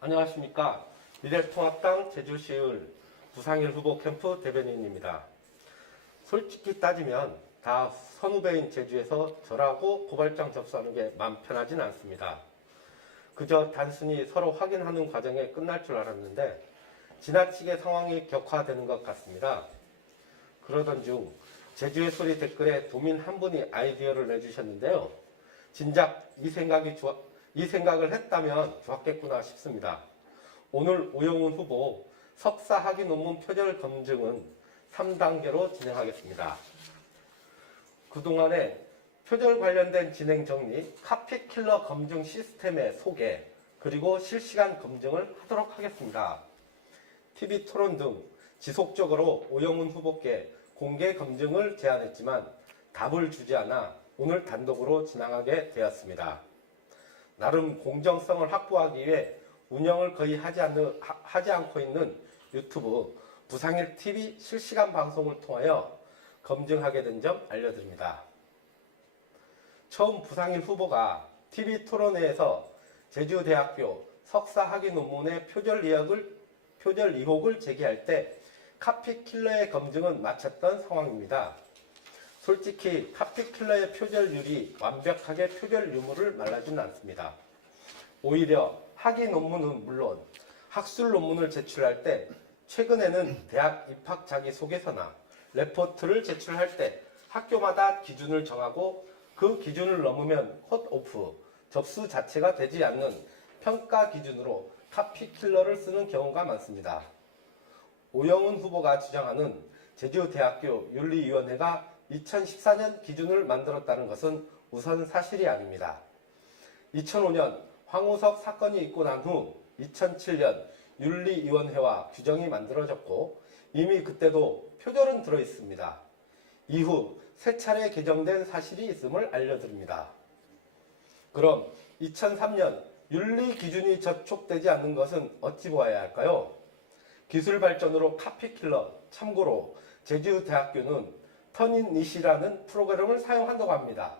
안녕하십니까. 미래통합당 제주시을 부상일 후보 캠프 대변인입니다. 솔직히 따지면 다 선후배인 제주에서 절하고 고발장 접수하는 게 마음 편하진 않습니다. 그저 단순히 서로 확인하는 과정에 끝날 줄 알았는데 지나치게 상황이 격화되는 것 같습니다. 그러던 중 제주의 소리 댓글에 도민 한 분이 아이디어를 내주셨는데요. 진작 이 생각을 했다면 좋았겠구나 싶습니다. 오늘 오영훈 후보 석사 학위 논문 표절 검증은 3단계로 진행하겠습니다. 그동안에 표절 관련된 진행 정리, 카피킬러 검증 시스템의 소개, 그리고 실시간 검증을 하도록 하겠습니다. TV 토론 등 지속적으로 오영훈 후보께 공개 검증을 제안했지만 답을 주지 않아 오늘 단독으로 진행하게 되었습니다. 나름 공정성을 확보하기 위해 운영을 거의 하지 않고 있는 유튜브 부상일 TV 실시간 방송을 통하여 검증하게 된 점 알려드립니다. 처음 부상일 후보가 TV 토론회에서 제주대학교 석사 학위 논문의 표절 의혹을 제기할 때 카피킬러의 검증은 마쳤던 상황입니다. 솔직히 카피킬러의 표절률이 완벽하게 표절 유무를 말하지는 않습니다. 오히려 학위 논문은 물론 학술 논문을 제출할 때 최근에는 대학 입학 자기소개서나 레포트를 제출할 때 학교마다 기준을 정하고 그 기준을 넘으면 컷오프, 접수 자체가 되지 않는 평가 기준으로 카피킬러를 쓰는 경우가 많습니다. 오영훈 후보가 주장하는 제주대학교 윤리위원회가 2014년 기준을 만들었다는 것은 우선 사실이 아닙니다. 2005년 황우석 사건이 있고 난 후 2007년 윤리위원회와 규정이 만들어졌고 이미 그때도 표절은 들어있습니다. 이후 세 차례 개정된 사실이 있음을 알려드립니다. 그럼 2003년 윤리 기준이 저촉되지 않는 것은 어찌 보아야 할까요? 기술 발전으로 카피킬러, 참고로 제주대학교는 터닛잇이라는 프로그램을 사용한다고 합니다.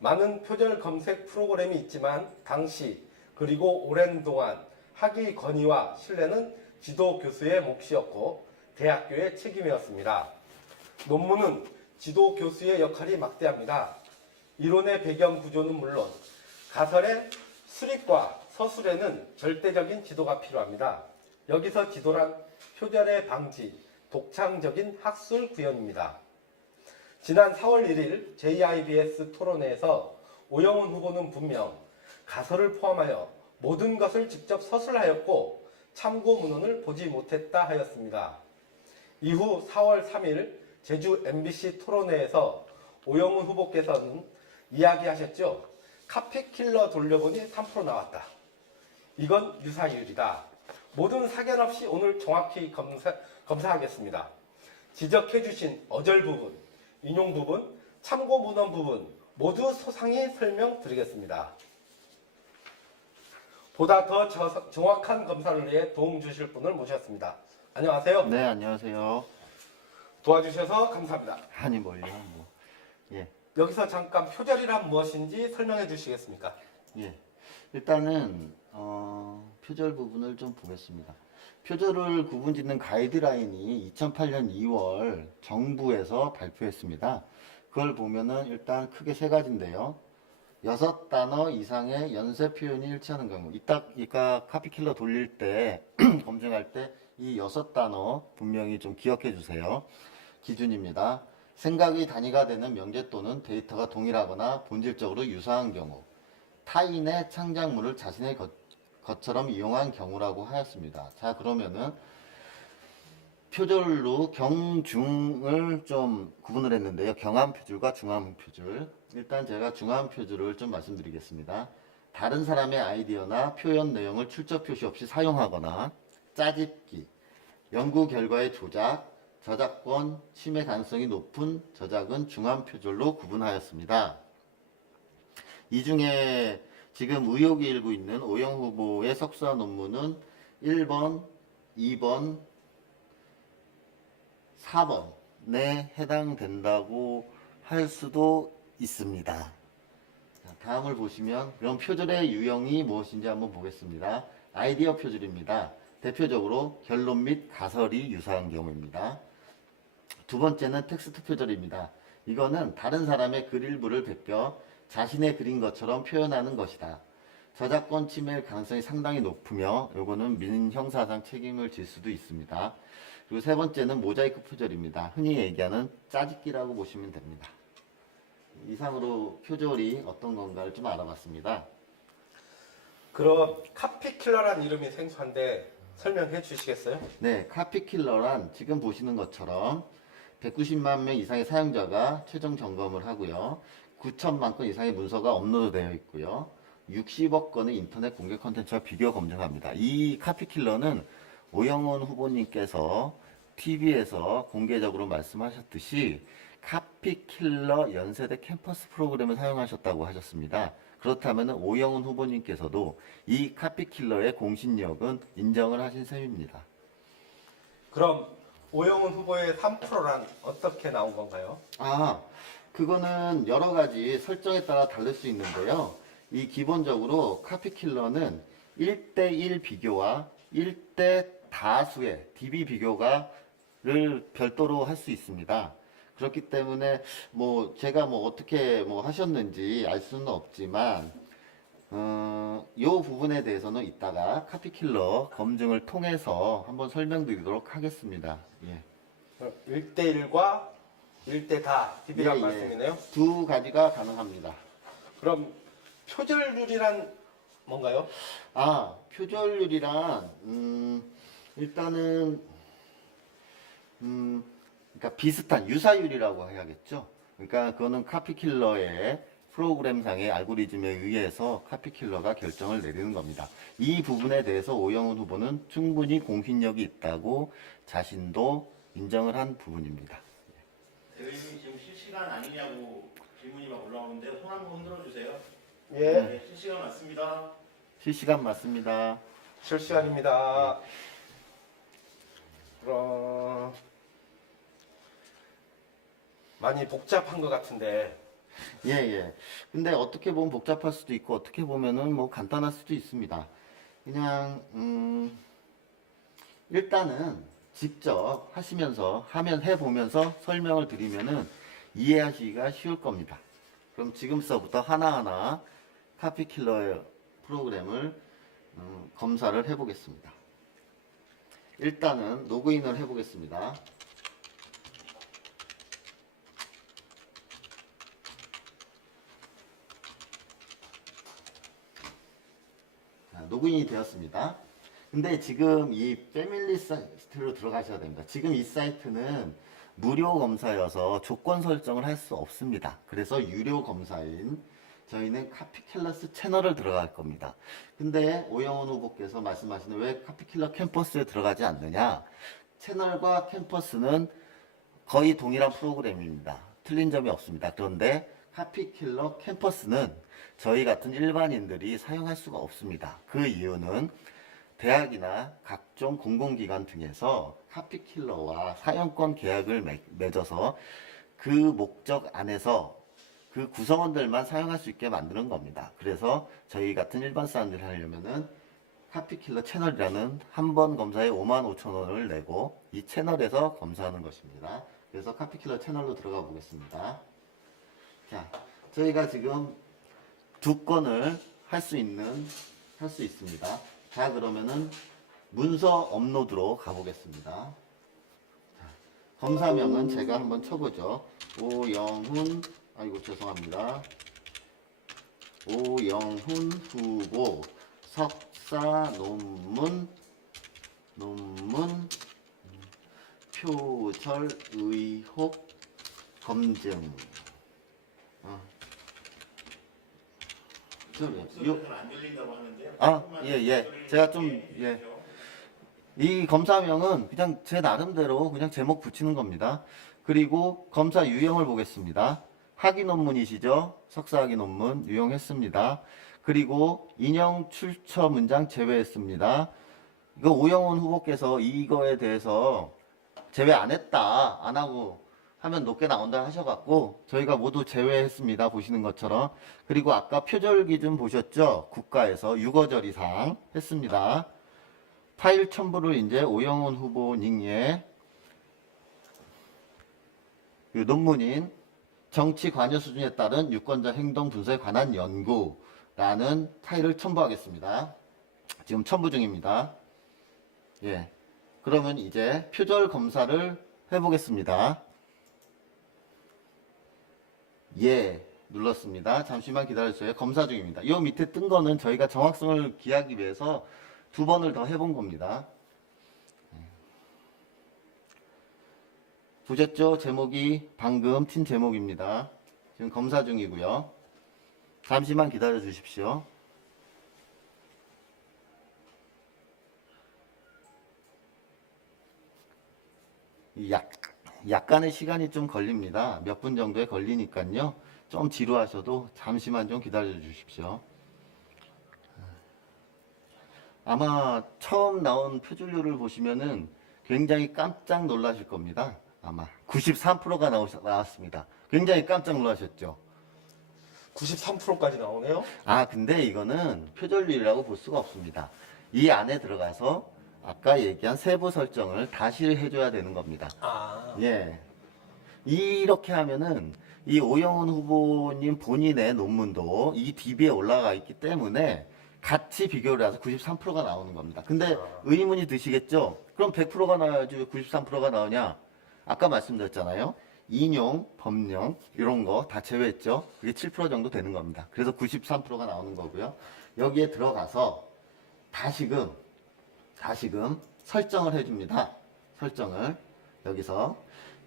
많은 표절 검색 프로그램이 있지만 당시 그리고 오랜 동안 학위 건의와 신뢰는 지도 교수의 몫이었고 대학교의 책임이었습니다. 논문은 지도 교수의 역할이 막대합니다. 이론의 배경 구조는 물론 가설의 수립과 서술에는 절대적인 지도가 필요합니다. 여기서 지도란 표절의 방지, 독창적인 학술 구현입니다. 지난 4월 1일 JIBS 토론회에서 오영훈 후보는 분명 가설을 포함하여 모든 것을 직접 서술하였고 참고 문헌을 보지 못했다 하였습니다. 이후 4월 3일 제주 MBC 토론회에서 오영훈 후보께서는 이야기하셨죠. 카피킬러 돌려보니 3% 나왔다. 이건 유사율이다. 모든 사견 없이 오늘 정확히 검사하겠습니다. 지적해주신 어절 부분, 인용 부분, 참고 문헌 부분 모두 소상히 설명드리겠습니다. 보다 더 정확한 검사를 위해 도움 주실 분을 모셨습니다. 안녕하세요. 네, 안녕하세요. 도와주셔서 감사합니다. 아니 뭘요? 뭐. 예. 여기서 잠깐 표절이란 무엇인지 설명해 주시겠습니까? 예. 일단은 표절 부분을 좀 보겠습니다. 표절을 구분짓는 가이드라인이 2008년 2월 정부에서 발표했습니다. 그걸 보면은 일단 크게 세 가지인데요. 6단어 이상의 연쇄 표현이 일치하는 경우. 이따 카피킬러 돌릴 때 검증할 때 이 6단어 분명히 좀 기억해 주세요. 기준입니다. 생각의 단위가 되는 명제 또는 데이터가 동일하거나 본질적으로 유사한 경우, 타인의 창작물을 자신의 것처럼 이용한 경우라고 하였습니다. 자, 그러면은 표절로 경중을 좀 구분을 했는데요. 경한 표절과 중한 표절. 일단 제가 중한 표절을 좀 말씀드리겠습니다. 다른 사람의 아이디어나 표현 내용을 출처 표시 없이 사용하거나 짜집기, 연구 결과의 조작, 저작권 침해 가능성이 높은 저작은 중한 표절로 구분하였습니다. 이 중에 지금 의혹이 일고 있는 오영 후보의 석사 논문은 1번, 2번, 4번에 해당된다고 할 수도 있습니다. 다음을 보시면 그럼 표절의 유형이 무엇인지 한번 보겠습니다. 아이디어 표절입니다. 대표적으로 결론 및 가설이 유사한 경우입니다. 두 번째는 텍스트 표절입니다. 이거는 다른 사람의 글 일부를 베껴 자신의 글인 것처럼 표현하는 것이다. 저작권 침해일 가능성이 상당히 높으며 요거는 민형사상 책임을 질 수도 있습니다. 그리고 세 번째는 모자이크 표절입니다. 흔히 얘기하는 짜집기라고 보시면 됩니다. 이상으로 표절이 어떤 건가를 좀 알아봤습니다. 그럼 카피킬러란 이름이 생소한데 설명해 주시겠어요? 네, 카피킬러란 지금 보시는 것처럼 190만 명 이상의 사용자가 최종 점검을 하고요. 9천만 건 이상의 문서가 업로드되어 있고요. 60억 건의 인터넷 공개 콘텐츠와 비디오 검증합니다. 이 카피킬러는 오영훈 후보님께서 TV에서 공개적으로 말씀하셨듯이 카피킬러 연세대 캠퍼스 프로그램을 사용하셨다고 하셨습니다. 그렇다면 오영훈 후보님께서도 이 카피킬러의 공신력은 인정을 하신 셈입니다. 그럼 오영훈 후보의 3%란 어떻게 나온 건가요? 그거는 여러 가지 설정에 따라 다를 수 있는데요. 이 기본적으로 카피킬러는 1대1 비교와 1대 다수의 DB 비교가를 별도로 할 수 있습니다. 그렇기 때문에 제가 어떻게 하셨는지 알 수는 없지만 이 부분에 대해서는 이따가 카피킬러 검증을 통해서 한번 설명드리도록 하겠습니다. 예. 1대1과 1대 다 DB란 예, 예. 말씀이네요. 두 가지가 가능합니다. 그럼 표절률이란 뭔가요? 표절률이란 일단은 그러니까 비슷한 유사율이라고 해야겠죠. 그러니까 그거는 카피킬러의 프로그램상의 알고리즘에 의해서 카피킬러가 결정을 내리는 겁니다. 이 부분에 대해서 오영훈 후보는 충분히 공신력이 있다고 자신도 인정을 한 부분입니다. 대표님 지금 실시간 아니냐고 질문이 막 올라오는데 손 한번 흔들어 주세요. 예, 네, 실시간 맞습니다. 실시간 맞습니다. 실시간입니다. 그럼 많이 복잡한 것 같은데 예. 근데 어떻게 보면 복잡할 수도 있고 어떻게 보면은 간단할 수도 있습니다. 그냥 일단은 직접 하시면서 해보면서 설명을 드리면은 이해하시기가 쉬울 겁니다. 그럼 지금서부터 하나하나 카피킬러 프로그램을 검사를 해보겠습니다. 일단은 로그인을 해보겠습니다. 로그인이 되었습니다. 근데 지금 이 패밀리 사이트로 들어가셔야 됩니다. 지금 이 사이트는 무료 검사여서 조건 설정을 할 수 없습니다. 그래서 유료 검사인 저희는 카피킬러스 채널을 들어갈 겁니다. 근데 오영훈 후보께서 말씀하시는 왜 카피킬러 캠퍼스에 들어가지 않느냐? 채널과 캠퍼스는 거의 동일한 프로그램입니다. 틀린 점이 없습니다. 그런데 카피킬러 캠퍼스는 저희 같은 일반인들이 사용할 수가 없습니다. 그 이유는 대학이나 각종 공공기관 등에서 카피킬러와 사용권 계약을 맺어서 그 목적 안에서 그 구성원들만 사용할 수 있게 만드는 겁니다. 그래서 저희 같은 일반 사람들이 하려면은 카피킬러 채널이라는 한 번 검사에 55,000원을 내고 이 채널에서 검사하는 것입니다. 그래서 카피킬러 채널로 들어가 보겠습니다. 자, 저희가 지금 두 건을 할 수 있습니다. 자, 그러면은 문서 업로드로 가보겠습니다. 자, 검사명은 제가 한번 쳐보죠. 오영훈, 죄송합니다. 오영훈 후보 석사 논문 표절 의혹 검증. 목소리가 안 들린다고 하는데요. 제가 이 검사명은 그냥 제 나름대로 그냥 제목 붙이는 겁니다. 그리고 검사 유형을 보겠습니다. 학위 논문이시죠? 석사 학위 논문 유용했습니다. 그리고 인용 출처 문장 제외했습니다. 이거 오영훈 후보께서 이거에 대해서 제외 안 했다, 안 하고 하면 높게 나온다 하셔갖고 저희가 모두 제외했습니다. 보시는 것처럼. 그리고 아까 표절 기준 보셨죠? 국가에서 6어절 이상 했습니다. 파일 첨부를 이제 오영훈 후보님의 그 논문인 정치 관여 수준에 따른 유권자 행동 분석에 관한 연구라는 파일을 첨부하겠습니다. 지금 첨부 중입니다. 예. 그러면 이제 표절 검사를 해보겠습니다. 예. 눌렀습니다. 잠시만 기다려주세요. 검사 중입니다. 이 밑에 뜬 거는 저희가 정확성을 기하기 위해서 2번을 더 해본 겁니다. 보셨죠? 제목이 방금 튄 제목입니다. 지금 검사 중이고요. 잠시만 기다려 주십시오. 약간의 시간이 좀 걸립니다. 몇 분 정도에 걸리니까요. 좀 지루하셔도 잠시만 좀 기다려 주십시오. 아마 처음 나온 표준료를 보시면은 굉장히 깜짝 놀라실 겁니다. 아마 93%가 나왔습니다. 굉장히 깜짝 놀라셨죠? 93%까지 나오네요. 아, 근데 이거는 표절률이라고 볼 수가 없습니다. 이 안에 들어가서 아까 얘기한 세부 설정을 다시 해줘야 되는 겁니다. 아, 예. 이렇게 하면은 이 오영훈 후보님 본인의 논문도 이 DB에 올라가 있기 때문에 같이 비교를 해서 93%가 나오는 겁니다. 근데 의문이 드시겠죠? 그럼 100%가 나와야지 왜 93%가 나오냐? 아까 말씀드렸잖아요. 인용, 법령 이런 거 다 제외했죠. 그게 7% 정도 되는 겁니다. 그래서 93%가 나오는 거고요. 여기에 들어가서 다시금 설정을 해줍니다. 설정을 여기서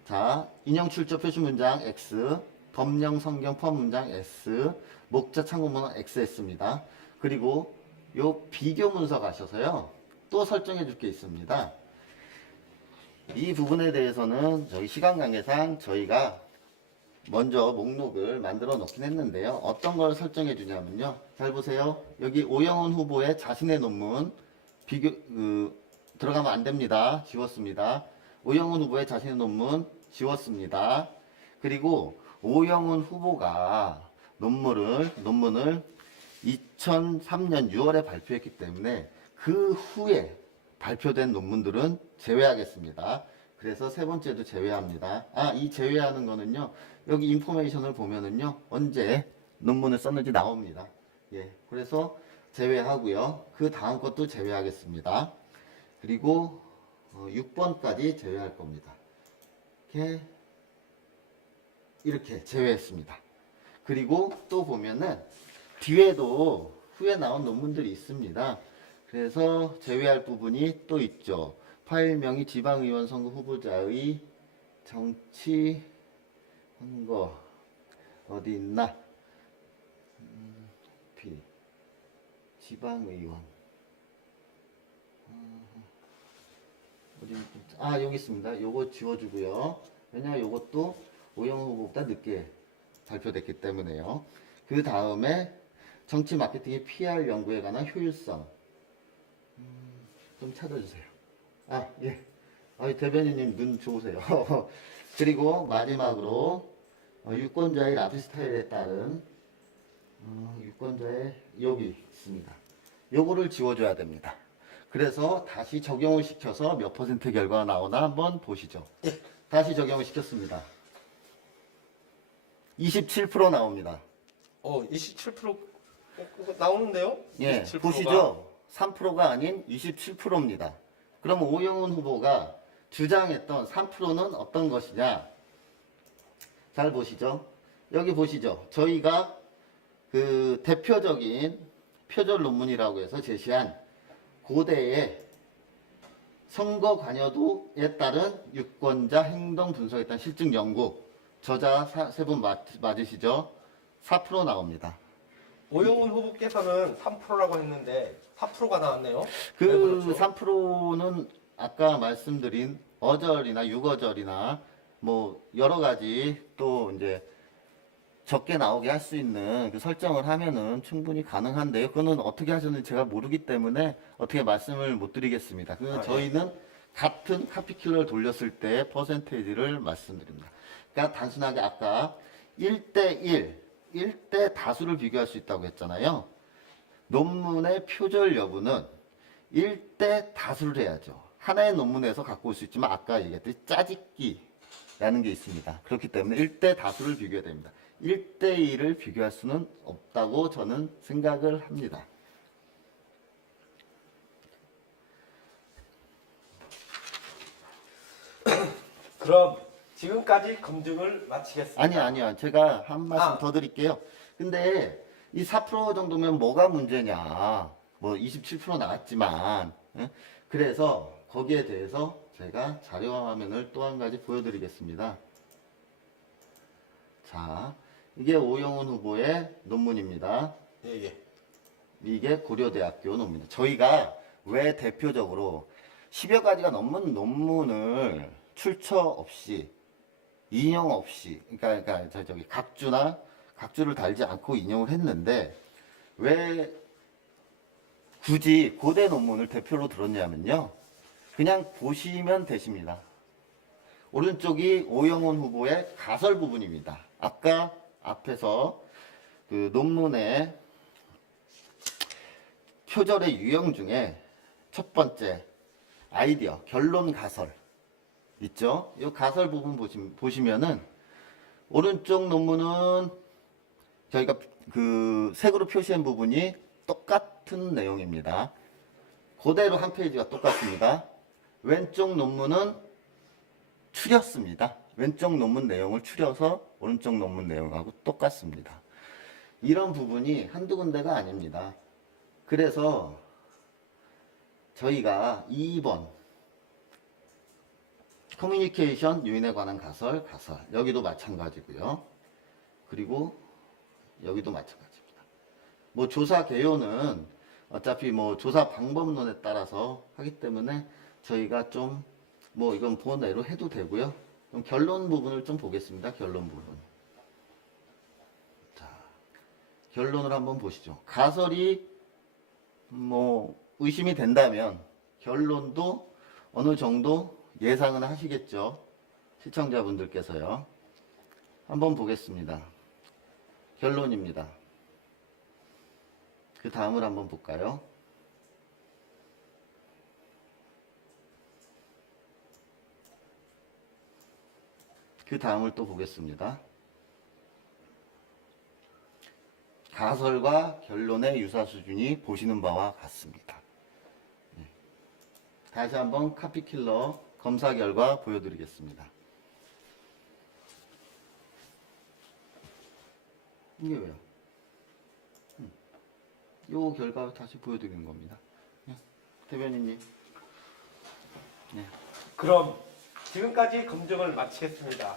자 인용 출처 표시 문장 X, 법령 성경 포함 문장 S, 목자 참고 문항 X 했습니다. 그리고 요 비교 문서 가셔서요. 또 설정해 줄 게 있습니다. 이 부분에 대해서는 저희 시간 관계상 저희가 먼저 목록을 만들어 놓긴 했는데요. 어떤 걸 설정해 주냐면요. 잘 보세요. 여기 오영훈 후보의 자신의 논문 비교 들어가면 안 됩니다. 지웠습니다. 오영훈 후보의 자신의 논문 지웠습니다. 그리고 오영훈 후보가 논문을 2003년 6월에 발표했기 때문에 그 후에 발표된 논문들은 제외하겠습니다. 그래서 세 번째도 제외합니다. 이 제외하는 거는요. 여기 인포메이션을 보면은요. 언제 논문을 썼는지 나옵니다. 예. 그래서 제외하고요. 그 다음 것도 제외하겠습니다. 그리고 6번까지 제외할 겁니다. 이렇게 제외했습니다. 그리고 또 보면은 뒤에도 후에 나온 논문들이 있습니다. 그래서 제외할 부분이 또 있죠. 파일명이 지방의원 선거 후보자의 정치 선거 어디 있나? 지방의원 여기 있습니다. 요거 지워주고요. 왜냐면 요것도 오영훈 후보보다 늦게 발표됐기 때문에요. 그 다음에 정치 마케팅의 PR 연구에 관한 효율성 좀 찾아주세요. 예. 대변인님 눈 좋으세요. 그리고 마지막으로 유권자의 라이프 스타일에 따른 유권자의 여기 있습니다. 요거를 지워줘야 됩니다. 그래서 다시 적용을 시켜서 몇 퍼센트 결과가 나오나 한번 보시죠. 다시 적용을 시켰습니다. 27% 나옵니다. 27% 나오는데요? 예, 27%가. 보시죠. 3%가 아닌 27%입니다. 그럼 오영훈 후보가 주장했던 3%는 어떤 것이냐? 잘 보시죠. 여기 보시죠. 저희가 그 대표적인 표절 논문이라고 해서 제시한 고대의 선거 관여도에 따른 유권자 행동 분석에 따른 실증 연구 저자 세 분 맞으시죠? 4% 나옵니다. 오영훈 후보께서는 3%라고 했는데 4%가 나왔네요. 그 왜 그렇죠? 3%는 아까 말씀드린 어절이나 6어절이나 뭐 여러 가지 또 이제 적게 나오게 할 수 있는 그 설정을 하면은 충분히 가능한데요. 그거는 어떻게 하셨는지 제가 모르기 때문에 어떻게 말씀을 못 드리겠습니다. 예. 저희는 같은 카피킬러를 돌렸을 때 퍼센테이지를 말씀드립니다. 그러니까 단순하게 아까 1대1, 1대 다수를 비교할 수 있다고 했잖아요. 논문의 표절 여부는 1대 다수를 해야죠. 하나의 논문에서 갖고 올 수 있지만 아까 얘기했듯이 짜집기라는 게 있습니다. 그렇기 때문에 1대 다수를 비교해야 됩니다. 1대1을 비교할 수는 없다고 저는 생각을 합니다. 그럼 지금까지 검증을 마치겠습니다. 아니요. 제가 한 말씀 아. 더 드릴게요. 근데 이 4% 정도면 뭐가 문제냐. 뭐 27% 나왔지만. 예? 그래서 거기에 대해서 제가 자료화 화면을 또 한 가지 보여드리겠습니다. 자, 이게 오영훈 후보의 논문입니다. 예, 예. 이게 고려대학교 논문입니다. 저희가 왜 대표적으로 10여 가지가 넘는 논문을 출처 없이 인용 없이 그러니까 저기 각주를 달지 않고 인용을 했는데 왜 굳이 고대 논문을 대표로 들었냐면요. 그냥 보시면 되십니다. 오른쪽이 오영훈 후보의 가설 부분입니다. 아까 앞에서 그 논문의 표절의 유형 중에 첫 번째 아이디어, 결론 가설 있죠? 이 가설 부분 보시면은 오른쪽 논문은 저희가 그 색으로 표시한 부분이 똑같은 내용입니다. 그대로 한 페이지가 똑같습니다. 왼쪽 논문은 추렸습니다. 왼쪽 논문 내용을 추려서 오른쪽 논문 내용하고 똑같습니다. 이런 부분이 한두 군데가 아닙니다. 그래서 저희가 2번 커뮤니케이션 요인에 관한 가설 여기도 마찬가지고요. 그리고 여기도 마찬가지입니다. 뭐 조사 개요는 어차피 뭐 조사 방법론에 따라서 하기 때문에 저희가 좀 뭐 이건 본외로 해도 되고요. 그럼 결론 부분을 좀 보겠습니다. 결론 부분. 자, 결론을 한번 보시죠. 가설이 뭐 의심이 된다면 결론도 어느 정도 예상은 하시겠죠. 시청자분들께서요. 한번 보겠습니다. 결론입니다. 그 다음을 한번 볼까요? 그 다음을 또 보겠습니다. 가설과 결론의 유사 수준이 보시는 바와 같습니다. 다시 한번 카피킬러 검사 결과 보여드리겠습니다. 이게 왜요? 요 결과 다시 보여드리는 겁니다. 대변인님. 네. 그럼 지금까지 검증을 마치겠습니다.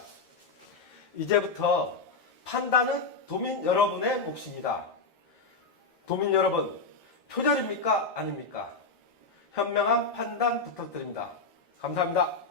이제부터 판단은 도민 여러분의 몫입니다. 도민 여러분, 표절입니까? 아닙니까? 현명한 판단 부탁드립니다. 감사합니다.